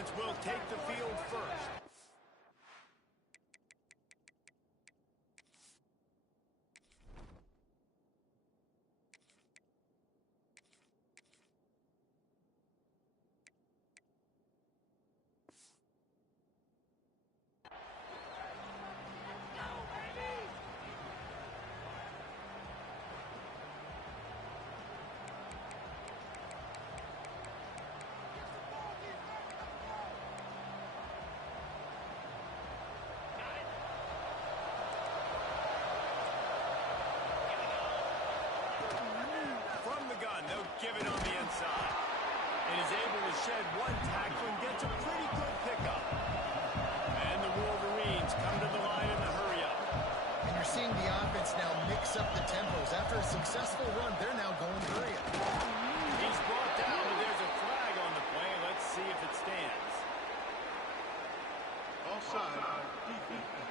defense will take the field first. Give it on the inside. And is able to shed one tackle and gets a pretty good pickup. And the Wolverines come to the line in the hurry-up. And you're seeing the offense now mix up the tempos. After a successful run, they're now going hurry-up. He's brought down, but there's a flag on the play. Let's see if it stands. Offside, defense.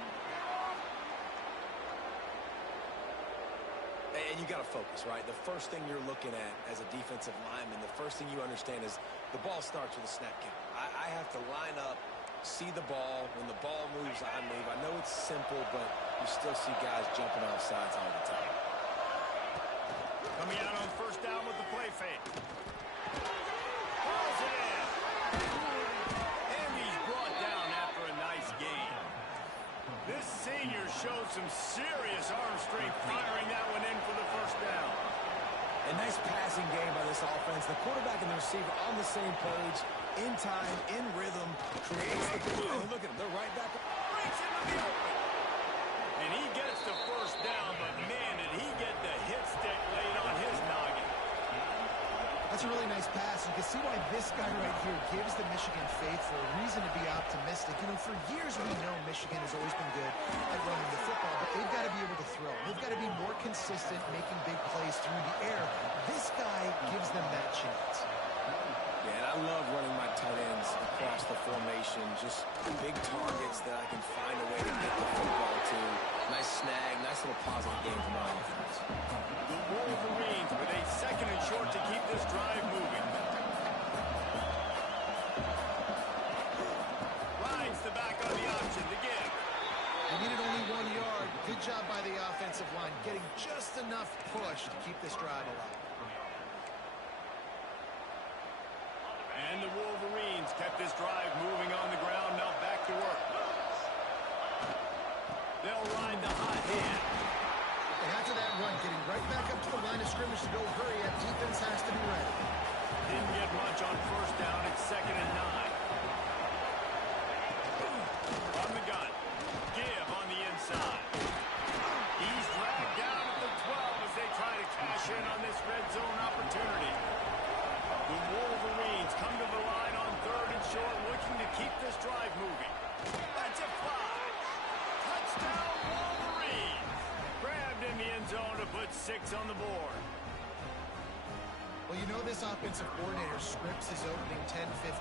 And you got to focus, right? The first thing you're looking at as a defensive lineman, the first thing you understand is the ball starts with a snap count. I have to line up, see the ball. When the ball moves, I move. I know it's simple, but you still see guys jumping off sides all the time. Coming out on first down with the play fake. Balls it in. And he's brought down after a nice gain. This senior showed some serious arm strength firing that one in for the first down. A nice passing game by this offense. The quarterback and the receiver on the same page, in time, in rhythm, creates the play. Oh, look at them. They're right back. Breaks into the open. And he gets the first down, but man, did he get the hit stick laid on his noggin. That's a really nice pass. You can see why this guy right here gives the Michigan faithful a reason to be optimistic. You know, for years we know Michigan has always been good at running the football, but they've got to be able to throw. They've got to be more consistent, making big plays through the air. This guy gives them that chance. Yeah, and I love running my tight ends across the formation. Just big targets that I can find a way to get the football to. Nice snag, nice little positive game from my offense. The Wolverines with a second and short to keep this drive moving. Rides the back on the option to give. They needed only 1 yard. Good job by the offensive line, getting just enough push to keep this drive alive. And the Wolverines kept this drive moving on the ground. Now back to work. They'll ride the hot hand. And after that run, getting right back up to the line of scrimmage to go hurry up, defense has to be ready. Didn't get much on first down. It's 2nd and 9. On the gun. Give on the inside. He's dragged down at the 12 as they try to cash in on this red zone opportunity. The Wolverines come to the line on 3rd and short, looking to keep this drive moving. That's a fly. Touchdown, Wolverines. Grabbed in the end zone to put 6 on the board. Well, you know this offensive coordinator scripts his opening 10, 15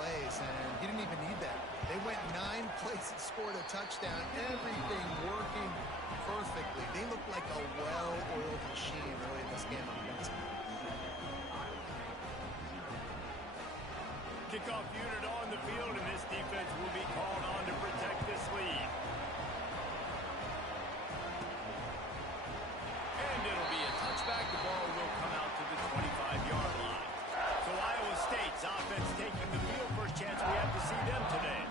plays, and he didn't even need that. They went 9 plays and scored a touchdown. Everything working perfectly. They look like a well-oiled machine early in this game offensively. Kickoff unit on the field, and this defense will be called on to protect this lead. And it'll be a touchback. The ball will come out to the 25-yard line. So Iowa State's offense taking the field. First chance we have to see them today.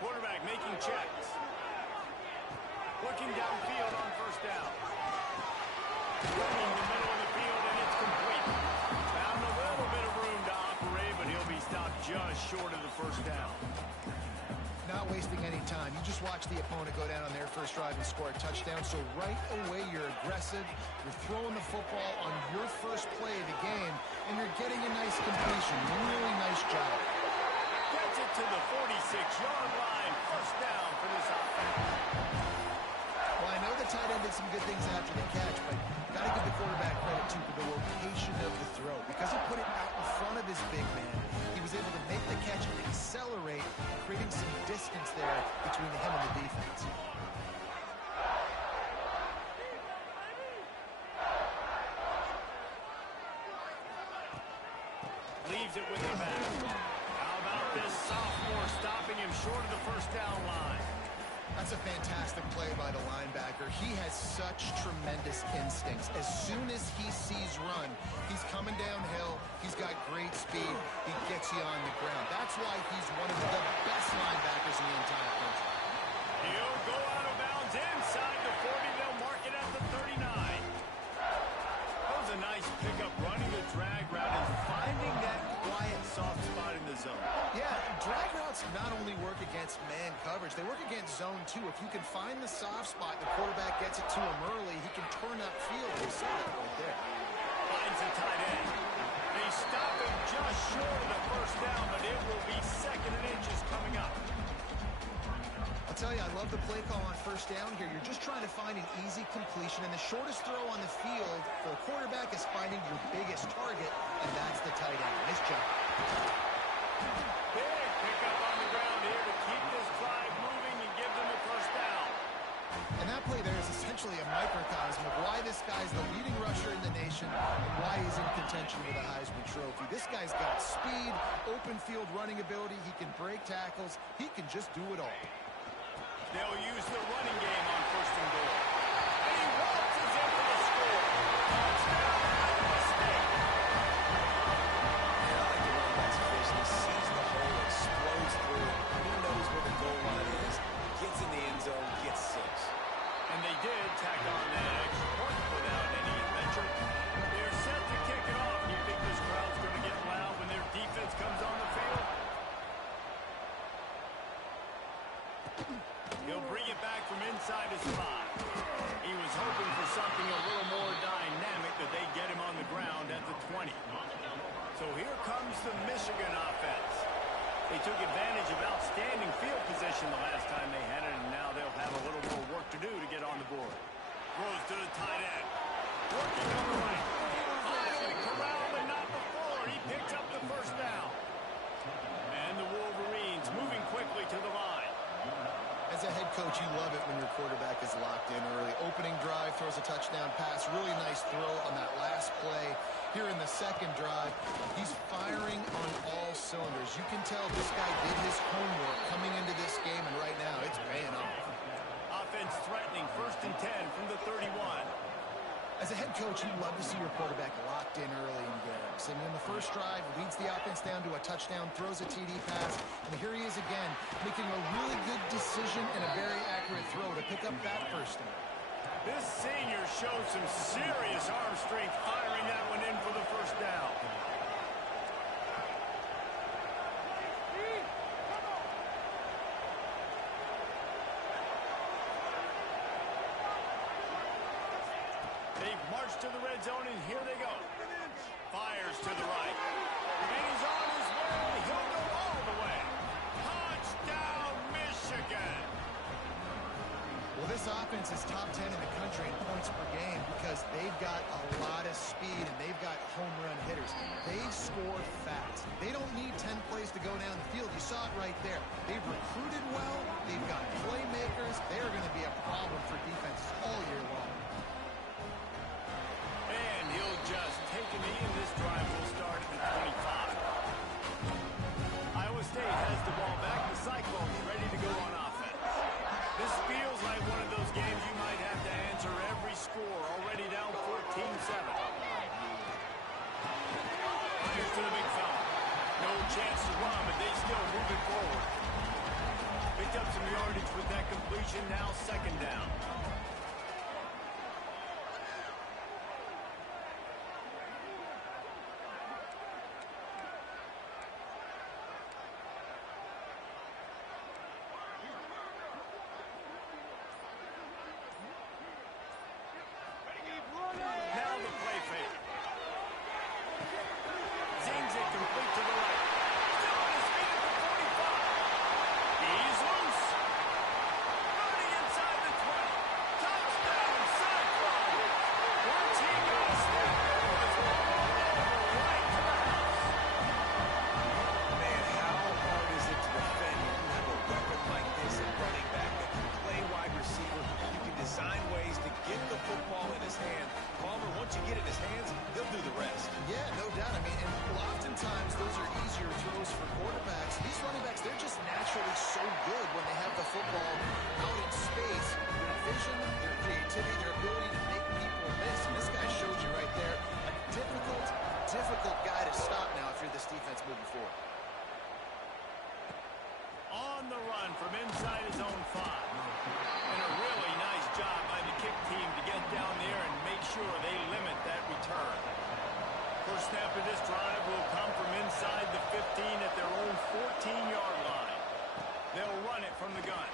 Quarterback making checks. Looking downfield on first down. Running the middle of the field, and it's complete. Found a little bit of room to operate, but he'll be stopped just short of the first down. Not wasting any time. You just watch the opponent go down on their first drive and score a touchdown. So right away, you're aggressive. You're throwing the football on your first play of the game, and you're getting a nice completion. Really nice job. Gets it to the 46-yard line. First down for this offense. Well, I know the tight end did some good things after the catch, but got to give the quarterback credit, too, for the location orientation of the throw. Because he put it out in front of his big man, he was able to make the catch and accelerate, creating some distance there between him and the defense. Leaves it with the back. How about this sophomore stopping him short of the first down line? That's a fantastic play by the linebacker. He has such tremendous instincts. As soon as he sees run, he's coming downhill. He's got great speed. He gets you on the ground. That's why he's one of the best linebackers in the entire country. He'll go out of bounds inside the 40. They'll mark it at the 39. That was a nice pickup, running the drag route and finding that quiet, soft spot in the zone. Yeah, drag routes not only work against man coverage, they work against zone too. If you can find the soft spot, the quarterback gets it to him early, he can turn upfield. You saw that right there. Finds a tight end. They stop him just short of the first down, but it will be 2nd and inches coming up. I'll tell you, I love the play call on first down here. You're just trying to find an easy completion, and the shortest throw on the field for a quarterback is finding your biggest target, and that's the tight end. Nice job. Big pickup on the ground here to keep this drive moving and give them a first down. And that play there is essentially a microcosm of why this guy's the leading rusher in the nation and why he's in contention for the Heisman Trophy. This guy's got speed, open field running ability. He can break tackles. He can just do it all. They'll use the running game on 1st and goal. And he waltzes in for the score. Touchdown, Iowa State. Man, I like the running back's vision. He sees the hole, explodes through it. He knows where the goal line is, gets in the end zone, gets 6. And they did tack on that extra point without any adventure. They're set to kick it off. You think this crowd's going to get loud when their defense comes on the field? He'll bring it back from inside his 5. He was hoping for something a little more dynamic, that they get him on the ground at the 20. So here comes the Michigan offense. They took advantage of outstanding field position the last time they had it, and now they'll have a little more work to do to get on the board. Throws to the tight end. Working on the right. Finally corralled, but not before. He picks up the first down. And the Wolverines moving quickly to the line. As a head coach, you love it when your quarterback is locked in early. Opening drive, throws a touchdown pass. Really nice throw on that last play. Here in the second drive, he's firing on all cylinders. You can tell this guy did his homework coming into this game, and right now it's paying off. Offense threatening, 1st and 10 from the 31. As a head coach, you love to see your quarterback locked in early in games. And in the first drive, leads the offense down to a touchdown, throws a TD pass, and here he is again, making a really good decision and a very accurate throw to pick up that first down. This senior shows some serious arm strength, firing that one in for the first down. They've marched to the red zone, and here they go. Fires to the right. And he's on his way. He'll go all the way. Touchdown, Michigan. Well, this offense is top 10 in the country in points per game because they've got a lot of speed and they've got home run hitters. They score fast. They don't need 10 plays to go down the field. You saw it right there. They've recruited well. They've got playmakers. They're going to be a problem for defenses all year long. And he'll just take a knee, and this drive will start at the 25. Iowa State has the ball back. The Cyclones ready to go on offense. This feels like one of those games you might have to answer every score. Already down 14-7. Here's to the big fella. No chance to run, but they still move it forward. Picked up some yardage with that completion. Now 2nd down. Now the play fake. Zings it complete to the right. Still on his feet at the 45. He's loose. Running inside the 20. naturally so good when they have the football out in space. Their vision, their creativity, their ability to make people miss. And this guy shows you right there a difficult guy to stop now if you're this defense moving forward. On the run from inside his own 5. And a really nice job by the kick team to get down there and make sure they limit that return. First snap of this drive will come from inside the 15 at their own 14-yard line. They'll run it from the gun.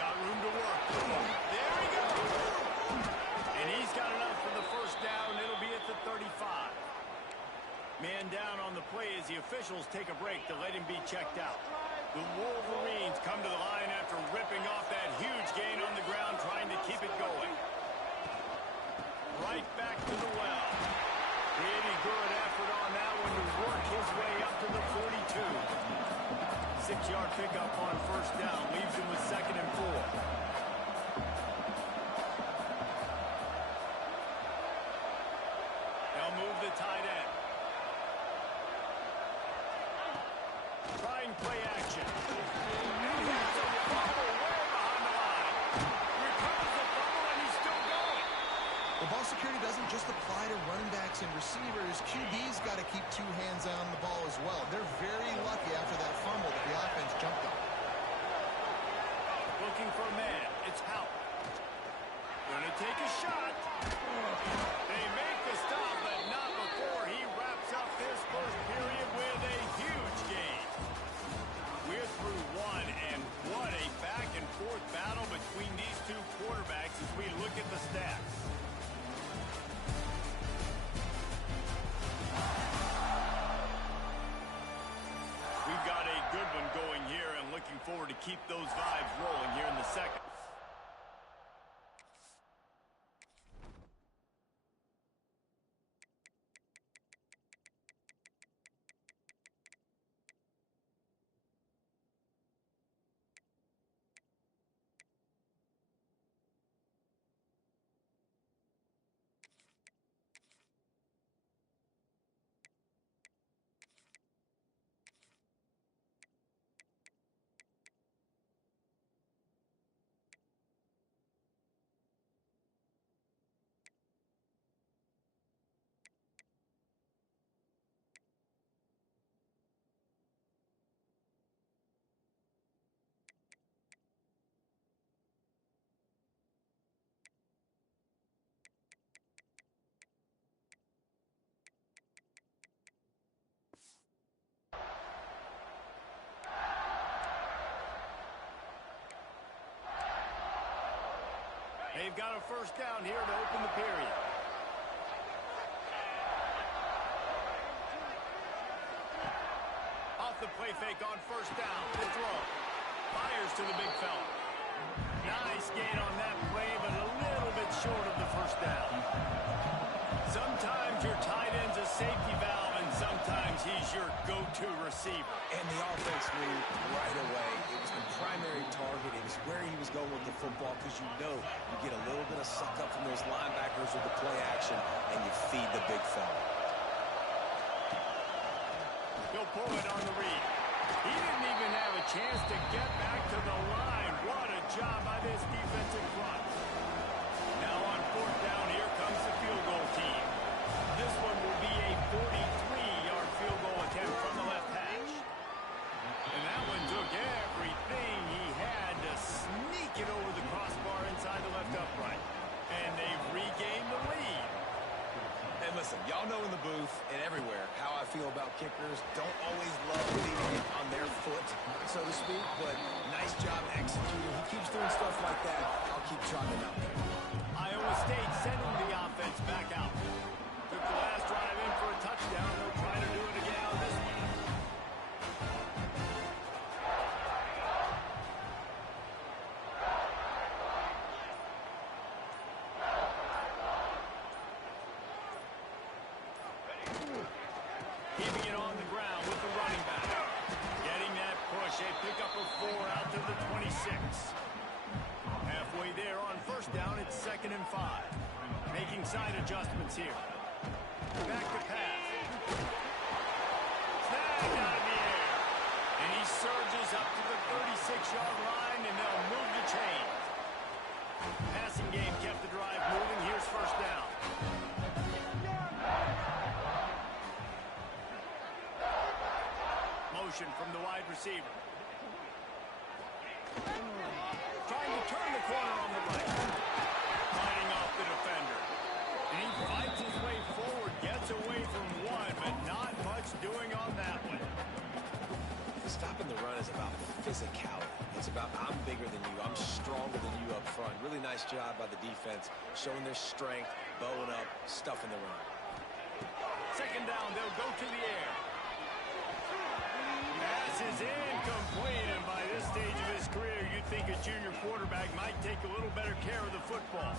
Got room to work. There he goes. And he's got enough for the first down. It'll be at the 35. Man down on the play as the officials take a break to let him be checked out. The Wolverines come to the line after ripping off that huge gain on the ground, trying to keep it going. Right back to the well. Pretty good effort on that one to work his way up to the 42. 6-yard pickup on first down leaves him with 2nd and 4. They'll move the tight end. Trying play action. And here's a fumble way behind the line. Recovers the fumble and he's still going. The ball security doesn't just apply to running backs and receivers. QB's got to keep 2 hands on the ball as well. They're very lucky after that fumble that the offense jumped on. Looking for a man. It's Houck. Gonna take a shot. They make the stop, but not before he wraps up this first period with a huge gain. We're through 1, and what a back-and-forth battle between these 2 quarterbacks as we look at the stats. We've got a good one going here and looking forward to keep those vibes rolling here in the second. They've got a first down here to open the period. Off the play fake on first down. The throw. Fires to the big fella. Nice gain on that play, but a little bit short of the first down. Sometimes your tight end's a safety valve, and sometimes he's your go-to receiver. And the offense knew right away it was the primary target. It was where he was going with the football, because you know you get a little bit of suck up from those linebackers with the play action, and you feed the big fella. He'll pull it on the read. He didn't even have a chance to get back to the line. What a job by this defensive front. Now on fourth down, here comes the field goal team. This one will be a 43-yard field goal attempt from the left hash. And that one took everything he had to sneak it over the crossbar inside the left upright. And they've regained the lead. And listen, y'all know in the booth and everywhere how I feel about kickers. Don't always love leaving it on their foot, so to speak, but nice job executing. He keeps doing stuff like that. I'll keep trotting out there. Iowa State sending the offense back out. Took the last drive in for a touchdown. They'll try to do it again on this one. Keeping it on the ground with the running back. Getting that push. A pickup of 4 out to the 26. Halfway there on first down, it's 2nd and 5. Making side adjustments here. Back to pass. Snag out of the air. And he surges up to the 30. motion from the wide receiver. Trying to turn the corner on the right. Fighting off the defender. And he fights his way forward, gets away from one, but not much doing on that one. Stopping the run is about physicality. It's about I'm bigger than you. I'm stronger than you up front. Really nice job by the defense, showing their strength, bowing up, stuffing the run. Second down, they'll go to the air. Pass is incomplete, and by this stage of his career, you'd think a junior quarterback might take a little better care of the football.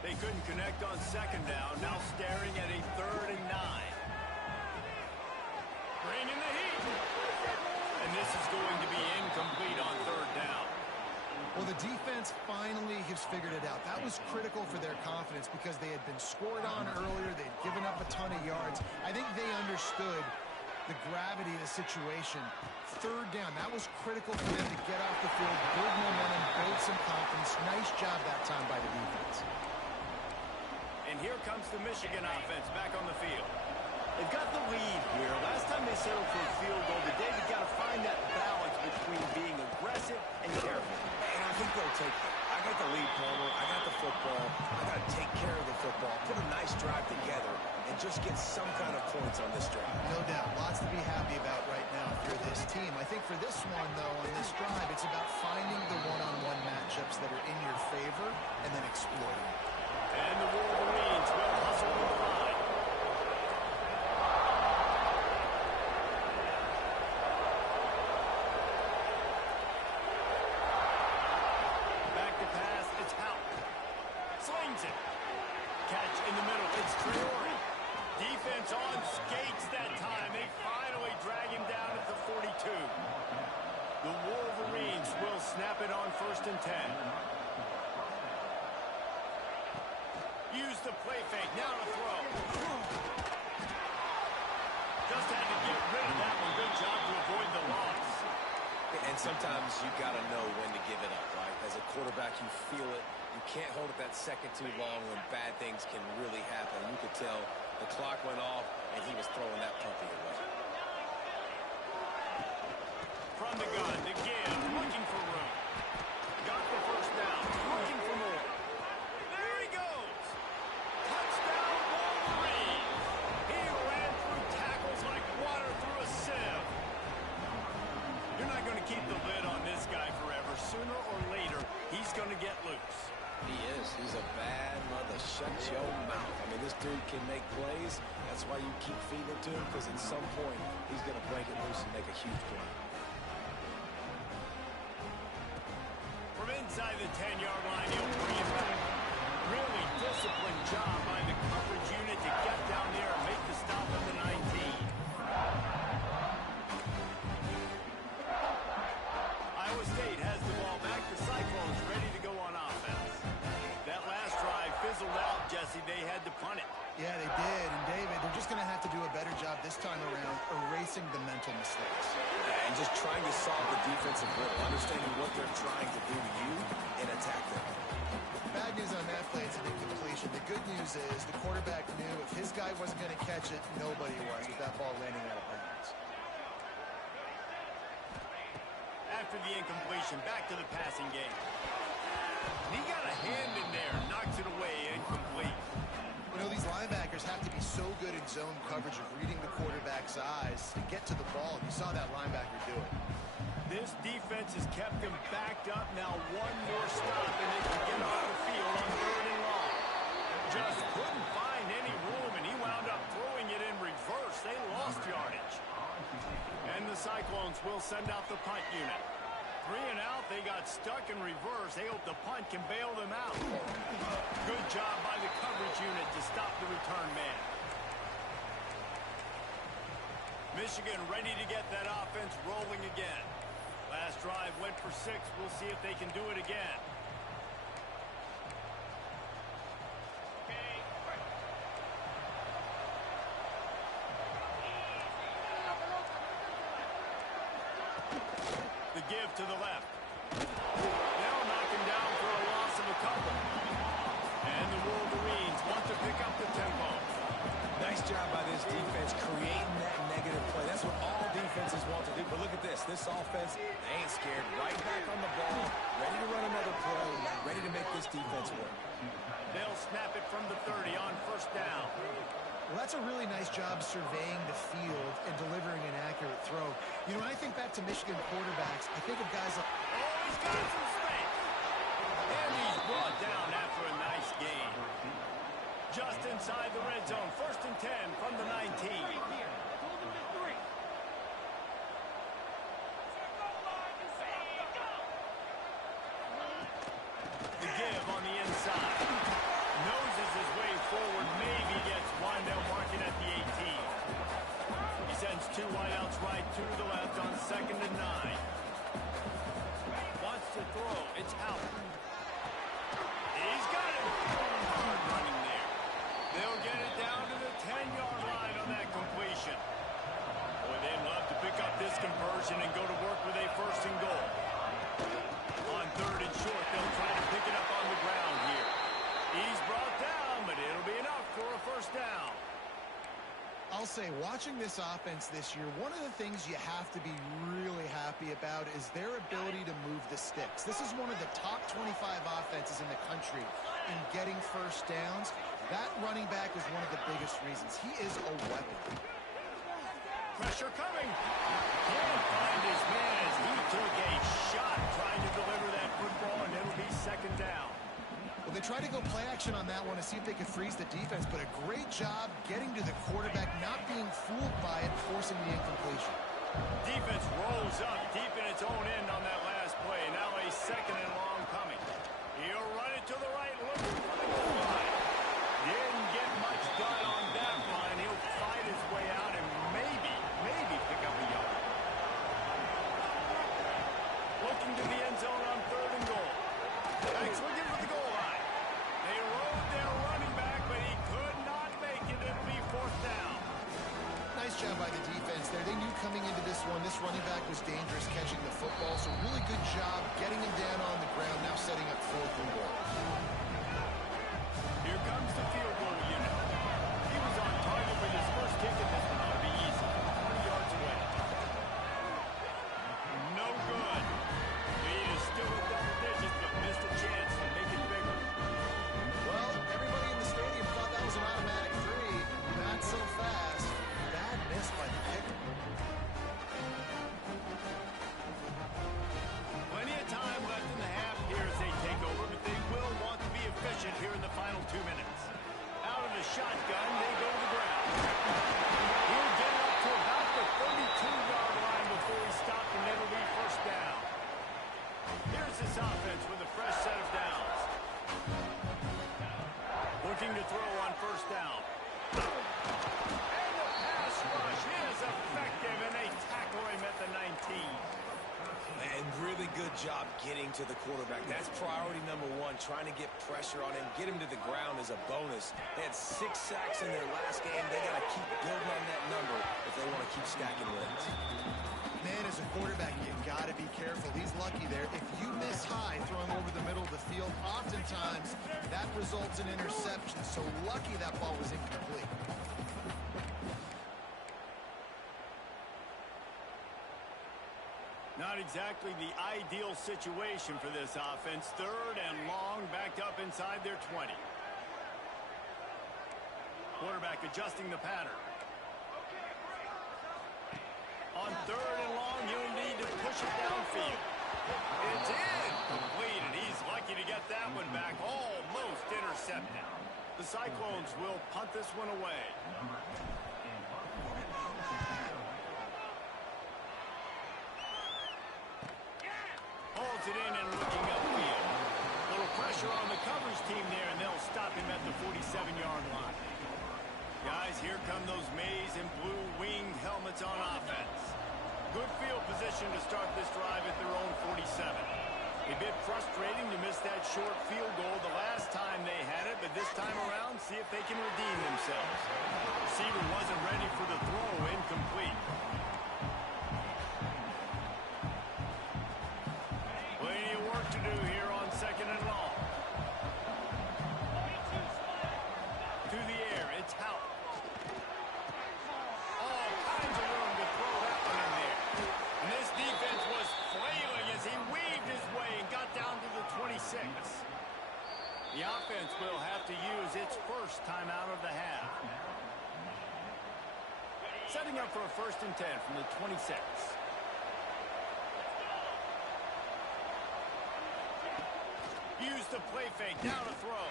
They couldn't connect on second down, now staring at a 3rd and 9. Bringing the heat. And this is going to be incomplete on 3rd down. Well, the defense finally has figured it out. That was critical for their confidence because they had been scored on earlier. They had given up a ton of yards. I think they understood the gravity of the situation. 3rd down, that was critical for them to get off the field, build momentum, build some confidence. Nice job that time by the defense. And here comes the Michigan offense back on the field. They've got the lead here. Last time they settled for a field goal, today they've got to find that balance between being aggressive and careful. And I think they'll take that. I got the lead, Palmer. I got the football. I got to take care of the football, put a nice drive together, and just get some kind of points on this drive. No doubt. Lots to be happy about right now if you're this team. I think for this one, though, on this drive, it's about finding the one-on-one matchups that are in your favor and then exploiting. And the Wolverines will hustle with the line. Back to pass, it's Houck. Slings it. Catch in the middle, it's Traore. Defense on skates that time. They finally drag him down at the 42. The Wolverines will snap it on 1st and 10. Use the play fake, now to throw. Just had to get rid of that one. Good job to avoid the loss. And sometimes you got to know when to give it up, right? As a quarterback, you feel it. You can't hold it that second too long when bad things can really happen. You could tell the clock went off, and he was throwing that puppy away. From the gun, the give, looking for room. Got the 1st down, looking for more. There he goes. Touchdown, Wolverines. He ran through tackles like water through a sieve. You're not going to keep the lid on this guy forever. Sooner or later, he's going to get loose. He is. He's a bad mother. Shut your mouth. I mean, this dude can make plays. That's why you keep feeding it to him, because at some point, he's going to break it loose and make a huge play. From inside the 10-yard line, he'll bring it back. Really disciplined job by the coverage unit to get down there and make the stop at the 19. Iowa State has the ball back. The Cyclones ready to go on offense. That last drive fizzled out, Jesse. They had to punt it. Yeah, they did. And, David, they're just going to have to do a better job this time around erasing the mental mistakes. And just trying to solve the defensive riddle, understanding what they're trying to do to you and attack them. Bad news on that play, it's an incompletion. The good news is the quarterback knew if his guy wasn't going to catch it, nobody was with that ball landing out of bounds. After the incompletion, back to the passing game. And he got a hand in there, knocks it away, incomplete. You know, these linebackers have to be so good in zone coverage of reading the quarterback's eyes to get to the ball. You saw that linebacker do it. This defense has kept them backed up. Now one more stop, and they can get off the field on 3rd and long. Just couldn't find any room, and he wound up throwing it in reverse. They lost yardage. And the Cyclones will send out the punt unit. 3 and out, they got stuck in reverse. They hope the punt can bail them out. Good job by the coverage unit to stop the return man. Michigan ready to get that offense rolling again. Last drive went for 6. We'll see if they can do it again. The give to the left. They'll knock him down for a loss of a couple. And the Wolverines want to pick up the tempo. Nice Nice job by this defense creating that negative play. That's what all defenses want to do. But look at this. This offense, they ain't scared. Right back on the ball, ready to run another play, ready to make this defense work. They'll snap it from the 30 on first down. Well, that's a really nice job surveying the field and delivering an accurate throw. You know, when I think back to Michigan quarterbacks, I think of guys like... Oh, he's got some space. And he's brought down after a nice gain. Just inside the red zone. First and 10 from the 19. The give on the inside. Noses his way forward. Maybe gets Wandale marking at the 18. He sends two wideouts right to the left on second and 9. Wants to throw. It's out. He's got it. Hard running there. They'll get it down to the 10-yard line on that completion. Boy, they'd love to pick up this conversion and go to work with a first and goal. On third and short, they'll try to pick it up on the ground here. He's brought down, but it'll be enough for a first down. I'll say, watching this offense this year, one of the things you have to be really happy about is their ability to move the sticks. This is one of the top 25 offenses in the country in getting first downs. That running back is one of the biggest reasons. He is a weapon. Pressure coming. Can't find his man as he took a shot trying to deliver that football, and it'll be second down. Well, they tried to go play action on that one to see if they could freeze the defense, but a great job getting to the quarterback, not being fooled by it, forcing the incompletion. Defense rolls up deep in its own end on that last play. Now a second and long coming. He'll run it to the right, looking for the goal line. Didn't get much done on that line. He'll fight his way out and maybe pick up a yard. Looking to the end zone on third and goal. Thanks, looking for the goal line. They rode their running back, but he could not make it. It'll be fourth down. Nice job by the defense there. They knew coming into this one, this running back was dangerous catching the football, so really good job getting him down on the ground, now setting up fourth and goal. Here comes the field goal unit. He was on target with his first kick, and this one ought to be easy. 20 yards away. No good. Lead is still in double digits, but missed a chance to make it bigger. Well, everybody in the stadium thought that was an automatic three. Not so fast. Bad miss by the kicker. Plenty of time left in the half here as they take over, but they will want to be efficient here in the final 2 minutes. Out of the shotgun, they go to the ground. He'll get up to about the 32-yard line before he stopped, and it'll be first down. Here's this offense with a fresh set of downs. Looking to throw on first down. And the pass rush is effective, and they tackle him at the 19. And really good job getting to the quarterback. That's priority number one, trying to get pressure on him, get him to the ground as a bonus. They had 6 sacks in their last game. They got to keep building on that number if they want to keep stacking wins. Man, as a quarterback, you got to be careful. He's lucky there. If you miss high throwing over the middle of the field, oftentimes that results in interception. So lucky that ball was incomplete. Not exactly the ideal situation for this offense. Third and long, backed up inside their 20. Quarterback adjusting the pattern. On third and long, you'll need to push it downfield. It's in. Completed. He's lucky to get that one back. Almost intercepted. The Cyclones will punt this one away. Holds it in and looking upfield. Little pressure on the coverage team there, and they'll stop him at the 47-yard line. Guys, here come those maize and blue winged helmets on offense. Good field position to start this drive at their own 47. A bit frustrating to miss that short field goal the last time they had it, but this time around, see if they can redeem themselves. Receiver wasn't ready for the throw, incomplete. Plenty of work to do here on second and long. To the air, it's Howell. Setting up for a 1st and 10 from the 26. Use the play fake, now to throw.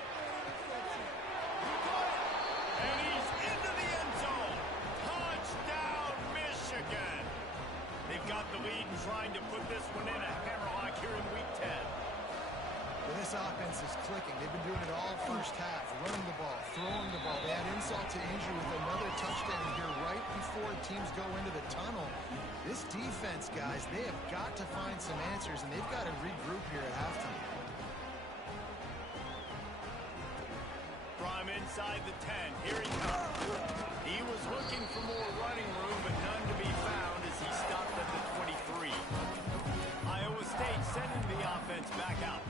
And he's into the end zone. Touchdown, Michigan. They've got the lead and trying to put this one in a hammerlock here in Week 10. Well, this offense is clicking. They've been doing it all first half, running the ball, throwing the ball. They had insult to injury with another touchdown here right before teams go into the tunnel. This defense, guys, they have got to find some answers, and they've got to regroup here at halftime. From inside the 10, here he comes. He was looking for more running room, but none to be found as he stopped at the 23. Iowa State sending the offense back out.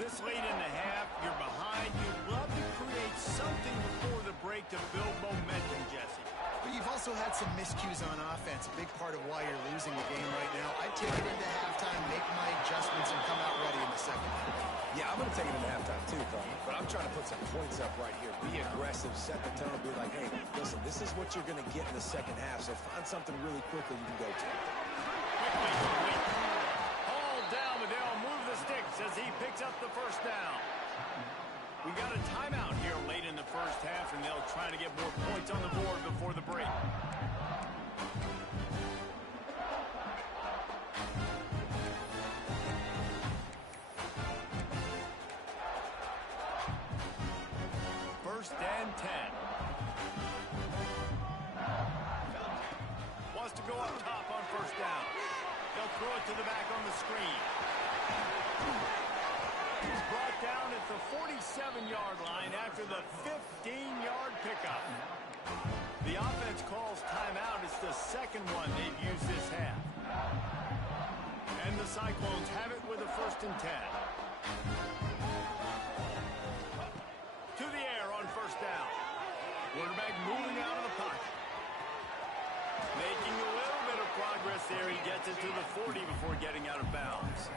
This late in the half, you're behind. You'd love to create something before the break to build momentum, Jesse. But you've also had some miscues on offense, a big part of why you're losing the game right now. I'd take it into halftime, make my adjustments, and come out ready in the second half. Yeah, I'm going to take it into halftime too, Carl. But I'm trying to put some points up right here. Be aggressive, set the tone, be like, hey, listen, this is what you're going to get in the second half, so find something really quickly you can go to. Quickly. Hauled down, but they'll move the sticks as he picks up the 1st down. We got a timeout here late in the first half, and they'll try to get more points on the board before the break. First and 10. Wants to go up top on 1st down. They'll throw it to the back on the screen. He's brought down at the 47-yard line after the 15-yard pickup. The offense calls timeout. It's the second one they've used this half. And the Cyclones have it with a 1st and 10. To the air on 1st down. Quarterback moving out of the pocket. Making a little bit of progress there. He gets it to the 40 before getting out of bounds.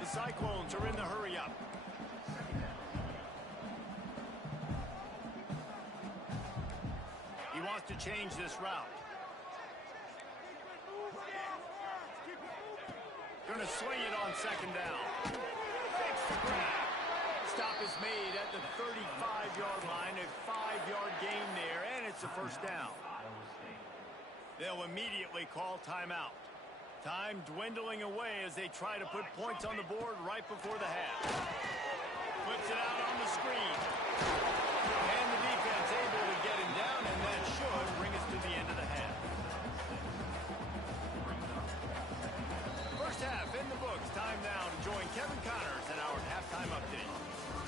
The Cyclones are in the hurry up. He wants to change this route. Going to swing it on 2nd down. Makes the grab. Stop is made at the 35-yard line. A 5-yard gain there, and it's a 1st down. They'll immediately call timeout. Time dwindling away as they try to put points on the board right before the half. Puts it out on the screen. And the defense able to get him down, and that should bring us to the end of the half. First half in the books. Time now to join Kevin Connors in our halftime update.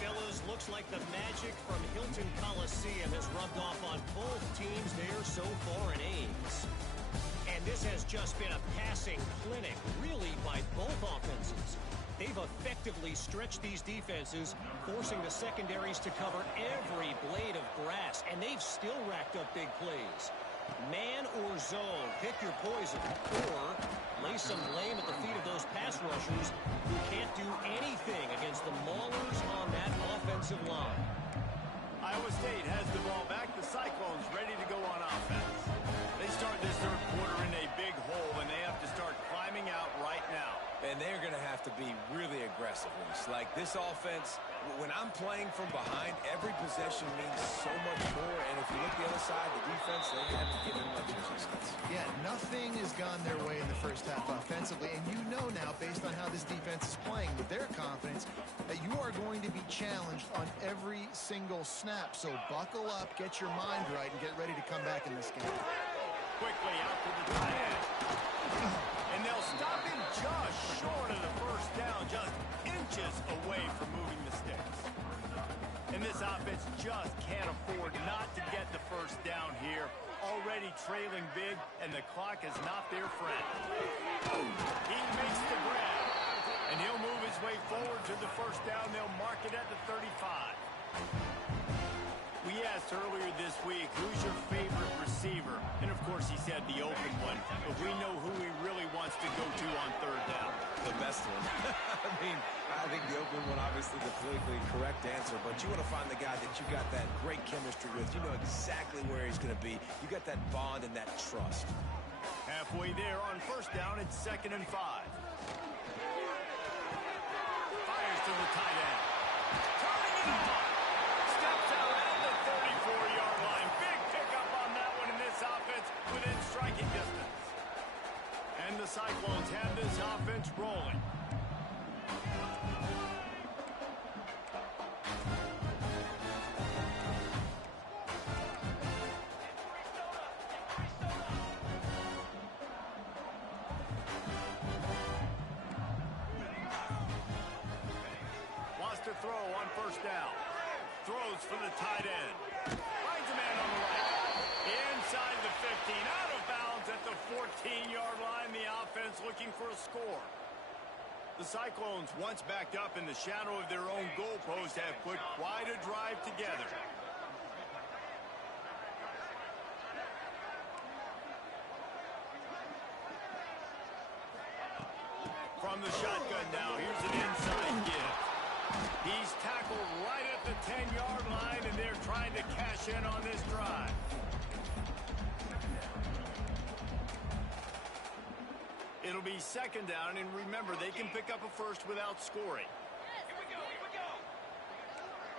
Fellas, looks like the magic from Hilton Coliseum has rubbed off on both teams there so far in Ames. And this has just been a passing clinic, really, by both offenses. They've effectively stretched these defenses, forcing the secondaries to cover every blade of grass, and they've still racked up big plays. Man or zone, pick your poison, or lay some blame at the feet of those pass rushers who can't do anything against the maulers on that offensive line. Iowa State has the ball back. The Cyclones ready to go on offense. They start this 3rd quarter in a big hole, and they have to start climbing out right now. And they're going to have to be really aggressive. Like this offense, when I'm playing from behind, every possession means so much more. And if you look the other side, the defense, they haven't given much resistance. Yeah, nothing has gone their way in the first half offensively. And you know now, based on how this defense is playing with their confidence, that you are going to be challenged on every single snap. So buckle up, get your mind right, and get ready to come back in this game. Quickly out to the tight end. And they'll stop him just short of the 1st down, just inches away from moving the sticks. And this offense just can't afford not to get the 1st down here. Already trailing big, and the clock is not their friend. He makes the grab, and he'll move his way forward to the 1st down. They'll mark it at the 35. We asked earlier this week, who's your favorite receiver? And, of course, he said the open one. But we know who he really wants to go to on 3rd down. the best one. I think the open one, obviously the politically correct answer, but you want to find the guy that you got that great chemistry with. You know exactly where he's going to be. You got that bond and that trust. Halfway there on first down, it's 2nd and 5. Fires to the tight end. Turning it on. Steps out at the 34-yard line. Big pickup on that one in this offense within striking distance. And the Cyclones have this offense rolling. Wants to throw on first down. Throws for the tight end. Finds a man on the right. Inside the 15. Out of bounds at the 14-yard line. The offense looking for a score. The Cyclones, once backed up in the shadow of their own goalpost, have put quite a drive together. From the shotgun now, here's an inside give. He's tackled right at the 10-yard line, and they're trying to cash in on this drive. It'll be 2nd down, and remember, they can pick up a first without scoring.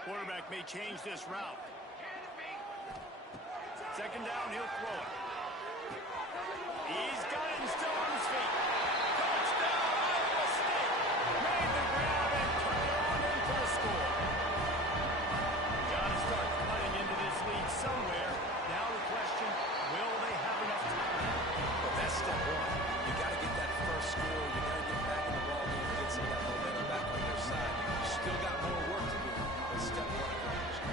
Quarterback may change this route. 2nd down, he'll throw it. He's got it and still on his feet. Touchdown, Iowa State. Made the grab and put it on in for the score. Got to start cutting into this lead somewhere. Now the question, will they have enough time? But that's step one. You got to get that first score. You got to get back in the ball game and get some of that momentum back on their side. You still got more work to do, but step one accomplished.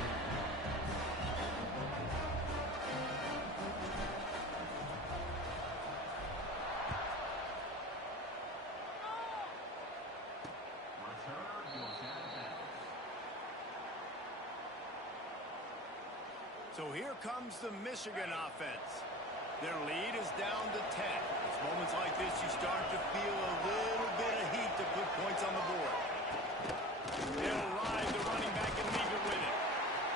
So here comes the Michigan offense. Their lead is down to 10. It's moments like this you start to feel a little bit of heat to put points on the board. They'll ride the running back and leave it with it.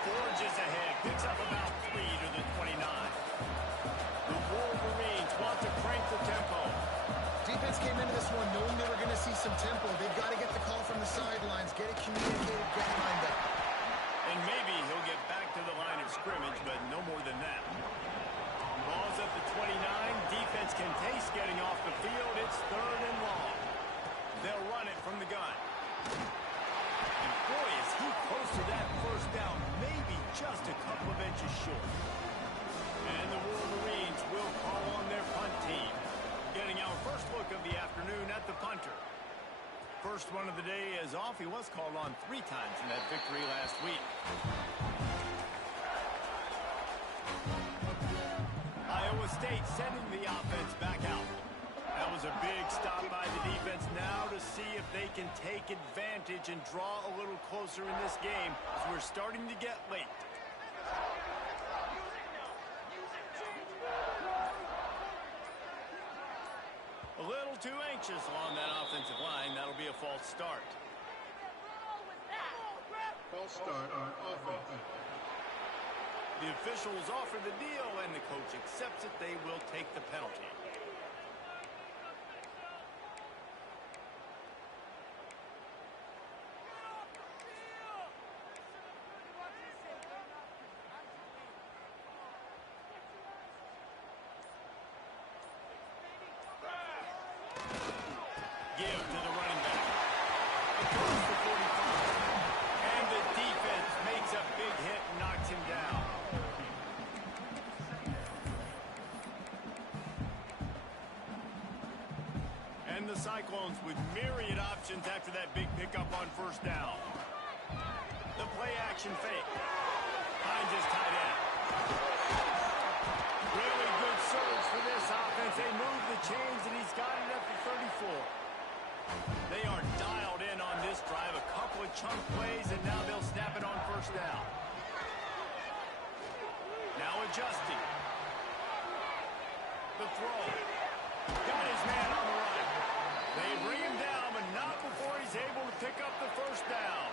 Forges ahead, picks up about 3 to the 29. The Wolverines want to crank the tempo. Defense came into this one knowing they were going to see some tempo. They've got to get the call from the sidelines, get it communicated, get it lined up. And maybe he'll get back to the line of scrimmage, but no more than that. Ball's at the 29. Defense can taste getting off the field. It's 3rd and long. They'll run it from the gun. And boy, is he close to that first down. Maybe just a couple of inches short. And the Wolverines will call on their punt team. Getting our first look of the afternoon at the punter. First one of the day is off. He was called on 3 times in that victory last week. Iowa State sending the offense back out. That was a big stop by the defense now to see if they can take advantage and draw a little closer in this game as we're starting to get late. A little too anxious along that offensive line. That'll be a false start. False start on offense. The officials offer the deal, and the coach accepts it. They will take the penalty. Give to the running back. Across the 45. And the defense makes a big hit and knocks him down. And the Cyclones with myriad options after that big pickup on first down. The play action fake. Finds his tight end. Really good surge for this offense. They move the chains, and he's got it at the 34. They are dialed in on this drive. A couple of chunk plays, and now they'll snap it on first down. Now adjusting. The throw. Got his man on the run. They bring him down, but not before he's able to pick up the first down.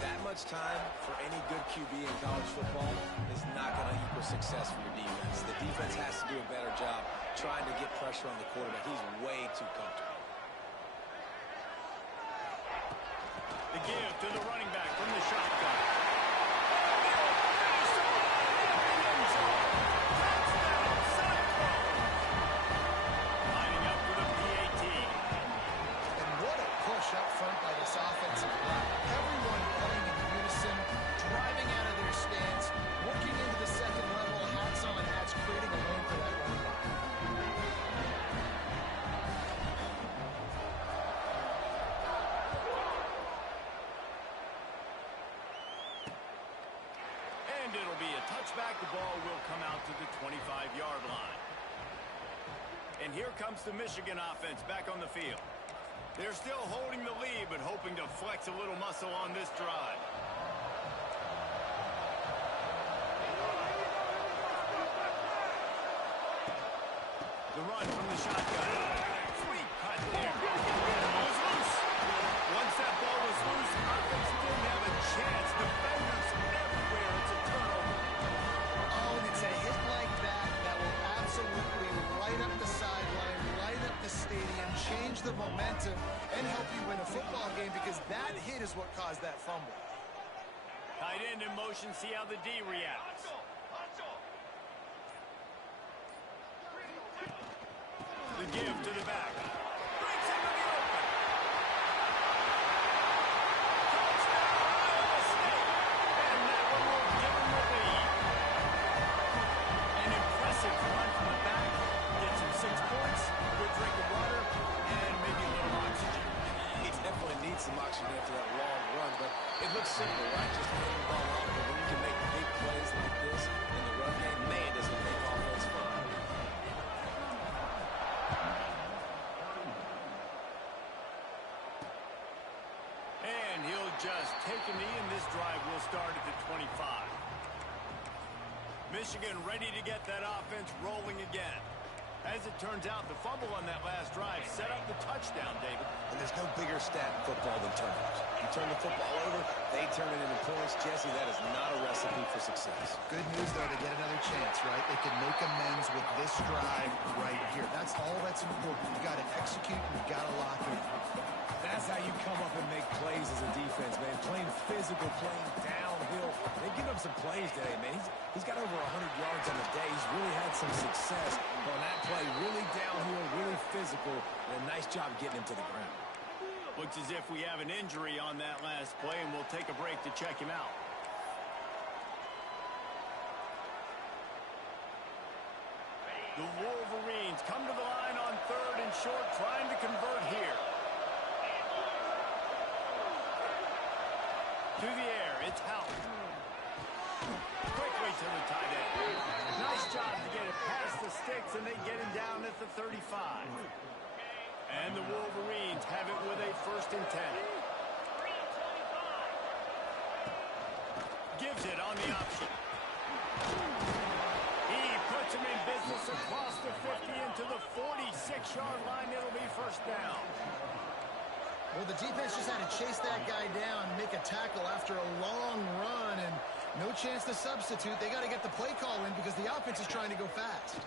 That much time for any good QB in college football is not going to equal success for your defense. The defense has to do a better job trying to get pressure on the quarterback. He's way too comfortable. The give to the running back from the shotgun. Lining up for the PAT. And what a push up front by this offensive line. Everyone playing in unison, driving out of their stance, working into the second level, hats on hats, creating a lane for that running back. And it'll be a touchback. The ball will come out to the 25-yard line. And here comes the Michigan offense back on the field. They're still holding the lead, but hoping to flex a little muscle on this drive. The run from the shotgun. Sweet cut there. Ball was loose. Once that ball was loose, offense didn't have a chance. Defenders everywhere. It's a turnover. Oh, and it's a hit like that that will absolutely light up the sideline, light up the stadium, change the momentum, and help you win a football game because that hit is what caused that fumble. Tight end in motion. See how the D reacts. The give to the back. Breaks into the open. Touchdown, Iowa State. And that one will give them the lead. An impressive run from the back. Gets him 6 points, a good drink of water, and maybe a little oxygen. He definitely needs some oxygen after that long run, but it looks simple, right? Just hand the ball off, but when you can make big plays like this in the run game, man, does it make offense fun. And he'll just take a knee, and this drive will start at the 25. Michigan ready to get that offense rolling again. As it turns out, the fumble on that last drive set up the touchdown, David. And there's no bigger stat in football than turnovers. You turn the football over, they turn it into points. Jesse, that is not a recipe for success. Good news, though, to get another chance, right? They can make amends with this drive right here. That's all that's important. You got to execute, and you got to lock in. That's how you come up and make plays as a defense, man. Playing physical, playing downhill. They've given up some plays today, man. He's got over 100 yards on the day. He's really had some success on that play. Really downhill, really physical, and a nice job getting him to the ground. Looks as if we have an injury on that last play, and we'll take a break to check him out. The Wolverines come to the line on 3rd and short, trying to convert here. To the air, it's Howard. Quickly to the tight end. Nice job to get it past the sticks, and they get him down at the 35. And the Wolverines have it with a 1st and 10. Gives it on the option. He puts him in business across the 50 into the 46-yard line. It'll be 1st down. Well, the defense just had to chase that guy down, make a tackle after a long run, and no chance to substitute. They got to get the play call in because the offense is trying to go fast.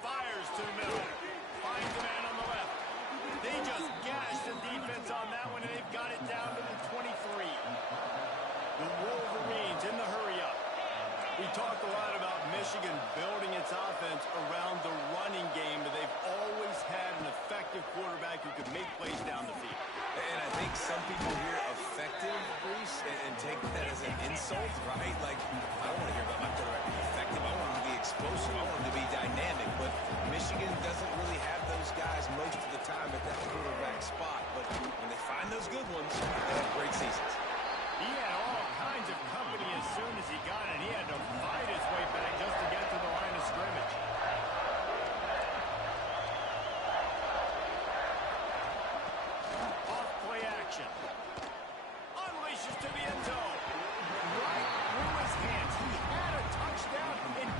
Fires to the middle. Finds the man on the left. They just gashed the defense on that one, and they've got it down to the 23. The Wolverines in the hurry-up. We talked a lot about Michigan building its offense around the running game, but they've always had an effective quarterback who could make plays down the field. And I think some people hear effective, Bruce, and take that as an insult, right? Like, I don't want to hear about my quarterback being effective. I want him to be explosive. I want him to be dynamic. But Michigan doesn't really have those guys most of the time at that quarterback spot. But when they find those good ones, they have great seasons. He had all kinds of company as soon as he got it. He had to fight his way back just to get to the line of scrimmage. Off play action. Unleashes to the end zone. Right through his hands. He had a touchdown and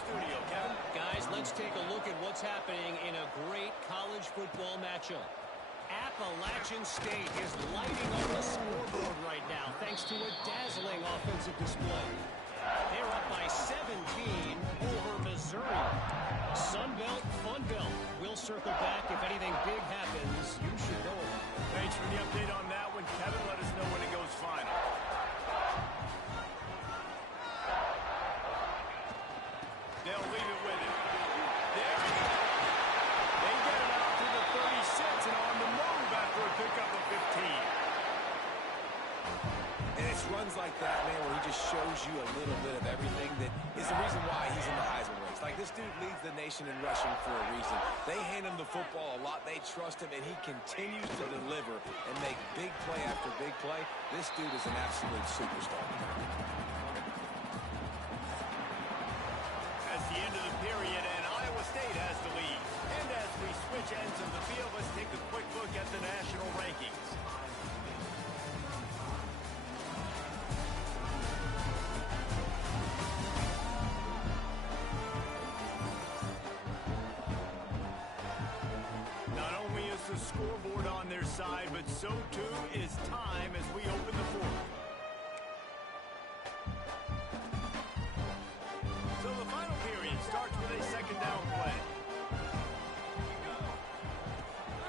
studio, Kevin. Guys, let's take a look at what's happening in a great college football matchup. Appalachian State is lighting up the scoreboard right now thanks to a dazzling offensive display. They're up by 17 over Missouri. Sunbelt, Funbelt. We'll circle back. If anything big happens, you should know about it. Thanks for the update on that one, Kevin. Let us know when it goes final. They'll leave it with him. There he is. They get it out to the 36 and on the move after a pickup of 15. And it's runs like that, man, where he just shows you a little bit of everything that is the reason why he's in the Heisman race. Like, this dude leads the nation in rushing for a reason. They hand him the football a lot. They trust him, and he continues to deliver and make big play after big play. This dude is an absolute superstar. As the end of the period, and Iowa State has the lead. And as we switch ends of the field, let's take a quick look at the national rankings. Not only is the scoreboard on their side, but so too is time as we open the fourth. So the final period starts with a second down play.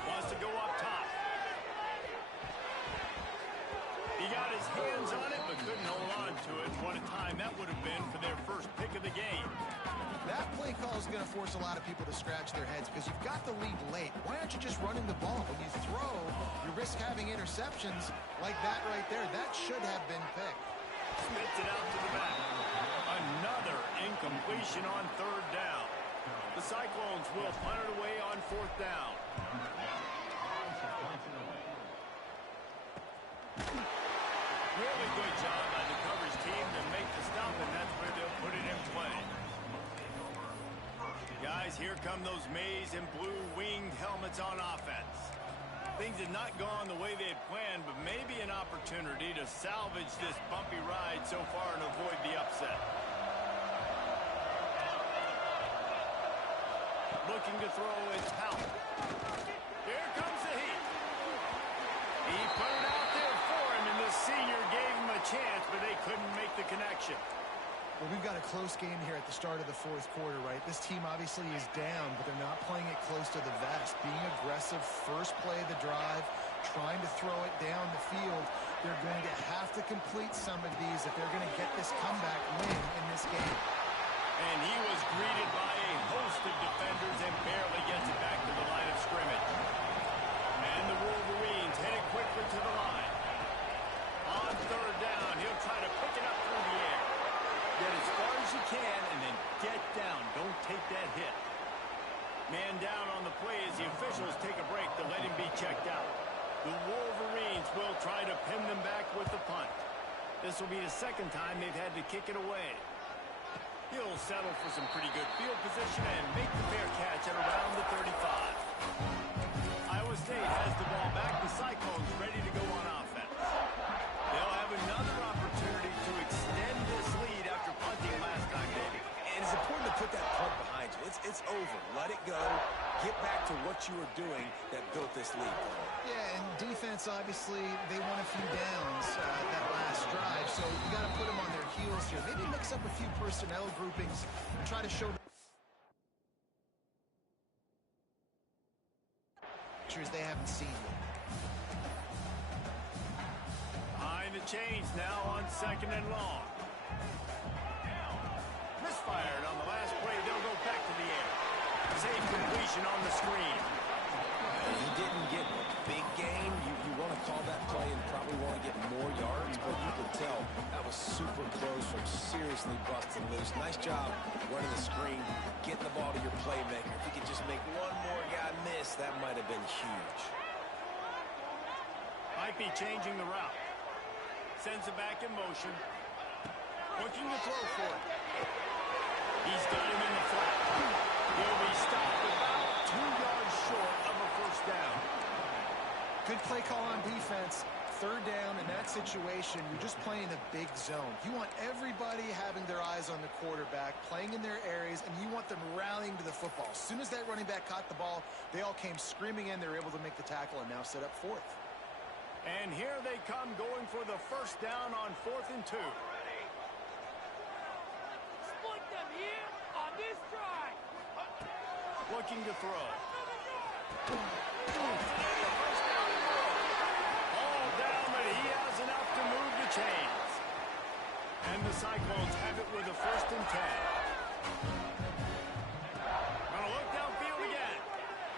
Wants to go up top. He got his hands on it, but couldn't hold on to it. What a time that would have been for their first pick of the game. That play call is going to force a lot of people to scratch their heads because you've got the lead late. Why aren't you just running the ball? When you throw, you risk having interceptions like that right there. That should have been picked. Spits it out to the back. Another incompletion on third down. The Cyclones will punt it away on fourth down. Really good job by the coverage team to make the stop, and that's where they'll put it in play. Guys, here come those maize and blue winged helmets on offense. Things have not gone the way they had planned, but maybe an opportunity to salvage this bumpy ride so far and avoid the upset. Looking to throw, it's Howell. Here comes the heat. He put it out there for him, and the senior gave him a chance, but they couldn't make the connection. Well, we've got a close game here at the start of the fourth quarter, right? This team obviously is down, but they're not playing it close to the vest. Being aggressive, first play of the drive, trying to throw it down the field. They're going to have to complete some of these if they're going to get this comeback win in this game. And he was greeted by a host of defenders and barely gets it back to the line of scrimmage. And the Wolverines headed quickly to the line. On third down, he'll try to pick it up through the air. Get as far as you can and then get down. Don't take that hit. Man down on the play as the officials take a break to let him be checked out. The Wolverines will try to pin them back with the punt. This will be the second time they've had to kick it away. He'll settle for some pretty good field position and make the fair catch at around the 35. Iowa State has the ball back. The Cyclones ready to go on offense. They'll have another opportunity to extend this lead after punting last time, maybe. And it's important to put that punt behind you. It's over. Let it go. Get back to what you were doing that built this lead. Yeah, and defense, obviously, they won a few downs that last drive, so you got to put them on their heels here. Maybe mix up a few personnel groupings and try to show pictures they haven't seen yet. Behind the chains now on second and long. Misfired on the last play. They'll go back to the air. Safe completion on the screen. He didn't get a big gain. You want to call that play and probably want to get more yards, but you could tell that was super close from seriously busting loose. Nice job running the screen, getting the ball to your playmaker. If you could just make one more guy miss, that might have been huge. Might be changing the route. Sends it back in motion. Looking to throw for it. He's got him in the flat. He'll be stopped about 2 yards short of a first down. Good play call on defense. Third down in that situation. situation, you're just playing a big zone. You want everybody having their eyes on the quarterback, playing in their areas, and you want them rallying to the football. As soon as that running back caught the ball, they all came screaming in. They were able to make the tackle and now set up fourth. And here they come going for the first down on 4th and 2. Split them here on this drive. Looking to throw. All down, but he has enough to move the chains. And the Cyclones have it with a 1st and 10. Gonna look downfield again.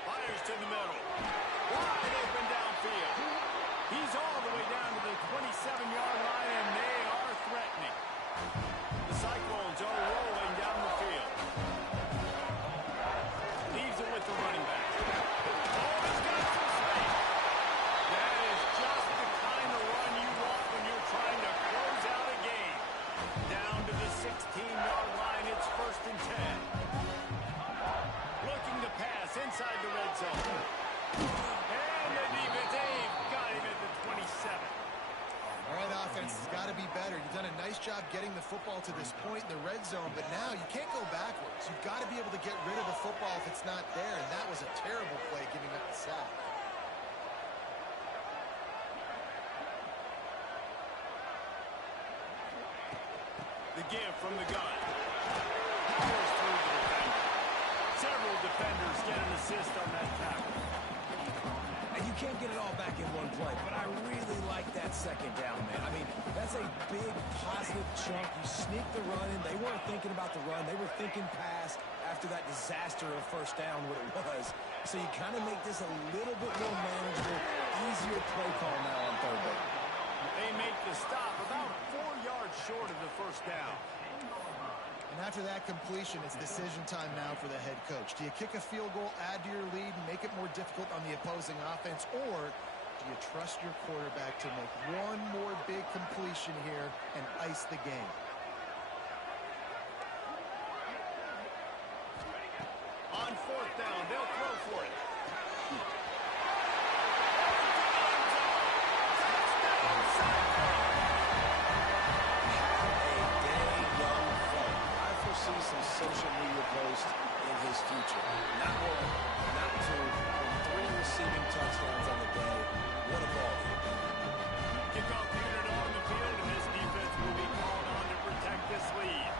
Fires to the middle. Wide open downfield. He's all the way down to the 27-yard line, and they are threatening. The Cyclones are rolling down the field. Leaves it with the running back. Oh, he's got some space. That is just the kind of run you want when you're trying to close out a game. Down to the 16-yard line, it's 1st and 10. Looking to pass inside the red zone. And the defense, they've got him at the 27. All right, offense has got to be better. You've done a nice job getting the football to this point in the red zone, but now you can't go backwards. You've got to be able to get rid of the football if it's not there, and that was a terrible play giving up the sack. The give from the gun. Powers through the defender. Several defenders get an assist on that tackle. And you can't get it all back in one play, but I really like that second down, man. I mean, that's a big positive chunk. You sneak the run in. They weren't thinking about the run. They were thinking pass after that disaster of 1st down, what it was. So you kind of make this a little bit more manageable, easier play call now on 3rd down. They make the stop about 4 yards short of the 1st down. And after that completion, it's decision time now for the head coach. Do you kick a field goal, add to your lead, and make it more difficult on the opposing offense, or do you trust your quarterback to make one more big completion here and ice the game? On 4th down, they'll throw for it. See some social media posts in his future. Not one, not two, but 3 receiving touchdowns on the day. What a ball. Kickoff unit on the field, and this defense will be called on to protect this lead.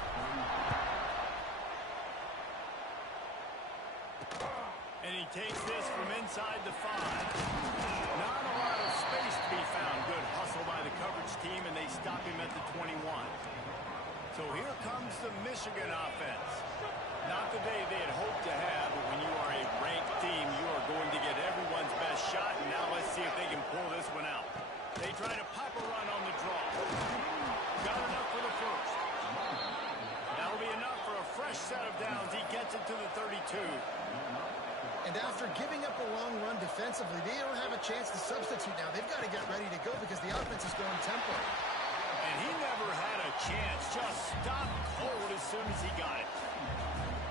And he takes this from inside the 5. Not a lot of space to be found. Good hustle by the coverage team, and they stop him at the 21. So here comes the Michigan offense. Not the day they had hoped to have, but when you are a ranked team, you are going to get everyone's best shot, and now let's see if they can pull this one out. They try to pop a run on the draw. Got enough for the 1st. That'll be enough for a fresh set of downs. He gets it to the 32. And after giving up a long run defensively, they don't have a chance to substitute now. They've got to get ready to go because the offense is going tempo. And he never had a chance. Just stopped cold as soon as he got it.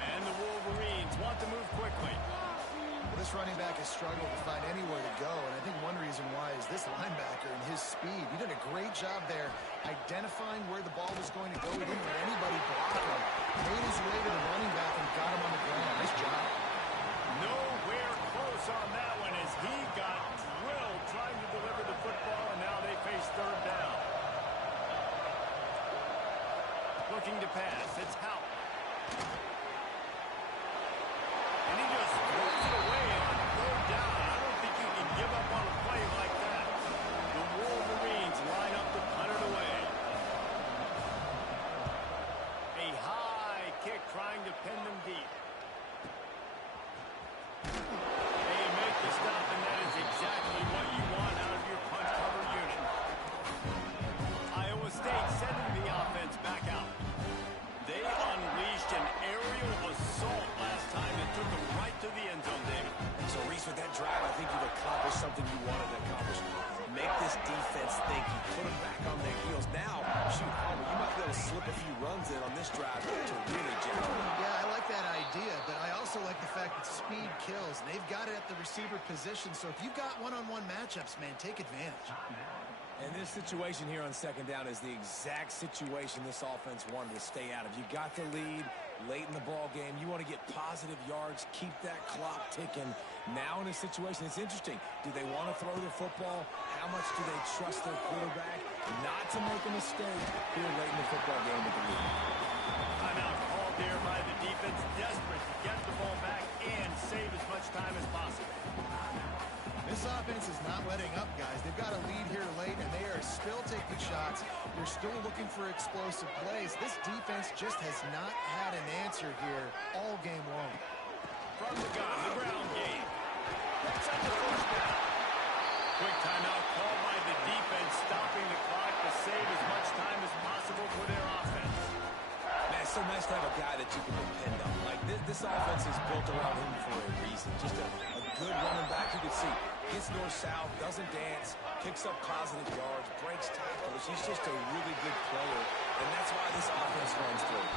And the Wolverines want to move quickly. Well, this running back has struggled to find anywhere to go, and I think one reason why is this linebacker and his speed. He did a great job there identifying where the ball was going to go. He didn't let anybody block him. Made his way to the running back and got him on the ground. Nice job. Nowhere close on that one as he got drilled trying to deliver the football, and now they face 3rd down. Looking to pass. It's Howell. And he just throws it away on 3rd down. I don't think you can give up on a play like that. The Wolverines line up to punt it away. A high kick trying to pin them deep. They make the stop, and that is exactly what you want out of your punt cover unit. Iowa State sending the offense back out. They unleashed an aerial assault last time and took them right to the end zone, David. So, Reese, with that drive, I think you've accomplished something you wanted to accomplish. Make this defense think. You put them back on their heels. Now, shoot, you might be able to slip a few runs in on this drive to really jam them. Yeah, I like that idea, but I also like the fact that speed kills. They've got it at the receiver position, so if you've got one-on-one matchups, man, take advantage. And this situation here on second down is the exact situation this offense wanted to stay out of. You got the lead late in the ball game. You want to get positive yards, keep that clock ticking. Now in a situation, it's interesting. Do they want to throw the football? How much do they trust their quarterback not to make a mistake here late in the football game with the lead? Timeout called there by the defense, desperate to get the ball back and save as much time as possible. This offense is not letting up, guys. They've got a lead here late, and they are still taking shots. They're still looking for explosive plays. This defense just has not had an answer here all game long. From the gun, the ground game. Picks up the first down. Quick timeout called by the defense, stopping the clock to save as much time as possible for their offense. Man, it's so nice to have a guy that you can depend on. Like, this offense is built around him for a reason. Just a good running back. You can see hits north-south, doesn't dance, picks up positive yards, breaks tackles. He's just a really good player, and that's why this offense runs through.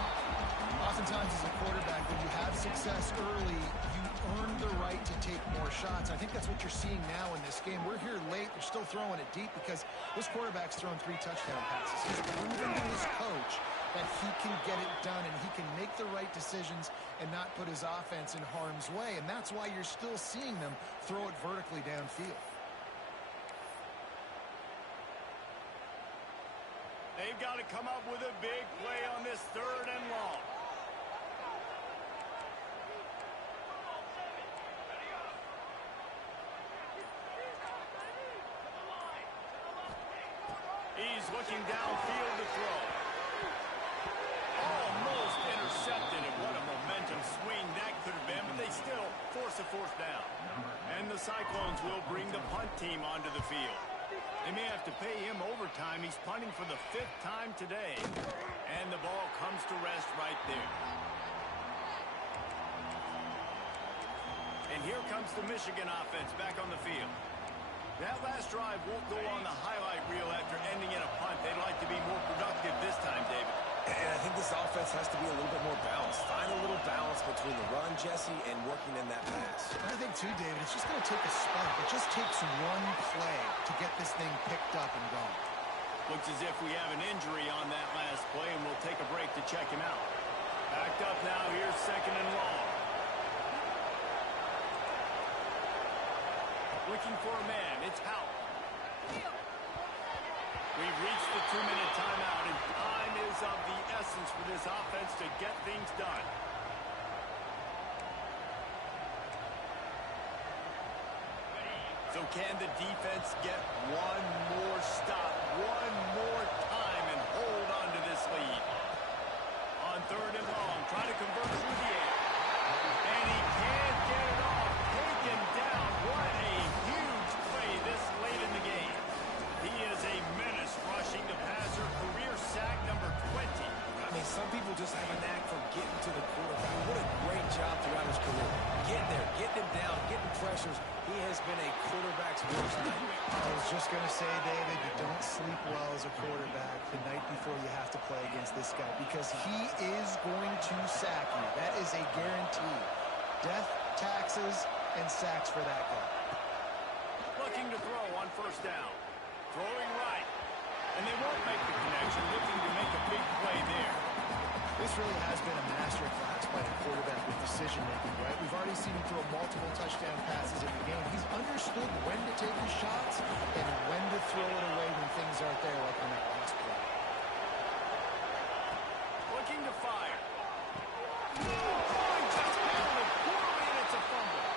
Oftentimes as a quarterback, when you have success early, you earn the right to take more shots. I think that's what you're seeing now in this game. We're here late. They're still throwing it deep because this quarterback's thrown 3 touchdown passes. He's proven to his coach that he can get it done and he can make the right decisions and not put his offense in harm's way. And that's why you're still seeing them throw it vertically downfield. They've got to come up with a big play on this 3rd and long. He's looking downfield to throw. Almost intercepted, and what a momentum swing that could have been, but they still force a 4th down. And the Cyclones will bring the punt team onto the field. They may have to pay him overtime. He's punting for the 5th time today. And the ball comes to rest right there. And here comes the Michigan offense back on the field. That last drive won't go on the highlight reel after ending in a punt. They'd like to be more productive this time, David. And I think this offense has to be a little bit more balanced. Find a little balance between the run, Jesse, and working in that pass. I think, too, David, it's just going to take a spark. It just takes one play to get this thing picked up and going. Looks as if we have an injury on that last play, and we'll take a break to check him out. Backed up now. Here's 2nd and long. Looking for a man. It's Howell. We've reached the 2-minute timeout, and time is of the essence for this offense to get things done. So can the defense get one more stop, one more time, and hold on to this lead? On 3rd and long, trying to convert through the air. And he can't get it off. Taken down. What a huge play this late in the game. He is a menace rushing the passer. Career sack number 20. I mean, some people just have a knack for getting to the quarterback. What a great job throughout his career. Getting there, getting him down, getting pressures. He has been a quarterback's worst nightmare. I was just going to say, David, you don't sleep well as a quarterback the night before you have to play against this guy because he is going to sack you. That is a guarantee. Death, taxes, and sacks for that guy. Looking to throw on 1st down. Throwing right. And they won't make the connection. Looking to make a big play there. This really has been a masterclass by a quarterback with decision-making, right? We've already seen him throw multiple touchdown passes in the game. He's understood when to take his shots and when to throw it away when things aren't there, like on that last play. Looking to fire. Throwing just handled poorly, and it's a fumble.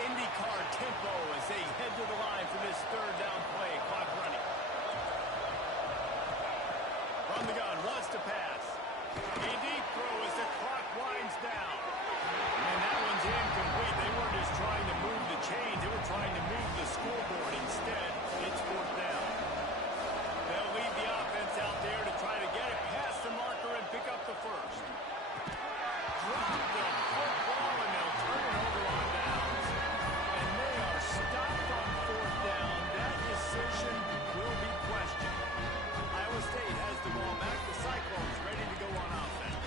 IndyCar tempo as they head to the line for this 3rd down play. Clock running. From the gun, wants to pass. A deep throw as the clock winds down. And that one's incomplete. They weren't just trying to move the chains. They were trying to move the scoreboard. Instead, it's 4th down. They'll lead the offense out there to try to get it past the marker and pick up the 1st. Drop the football, and they'll turn it over on downs. And they are stopped on 4th down. That decision will be questioned. Iowa State has the ball back. The Cyclones ready to go on offense.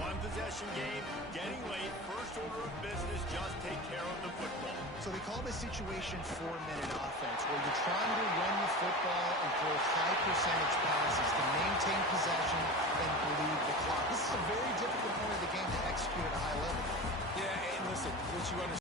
One possession game, getting late. First order of business, just take care of the football. So So they call this situation 4-minute offense, where you're trying to run the football and throw high percentage passes to maintain possession and bleed the clock. This is a very difficult point of the game to execute at a high level. Yeah, and listen, what you understand.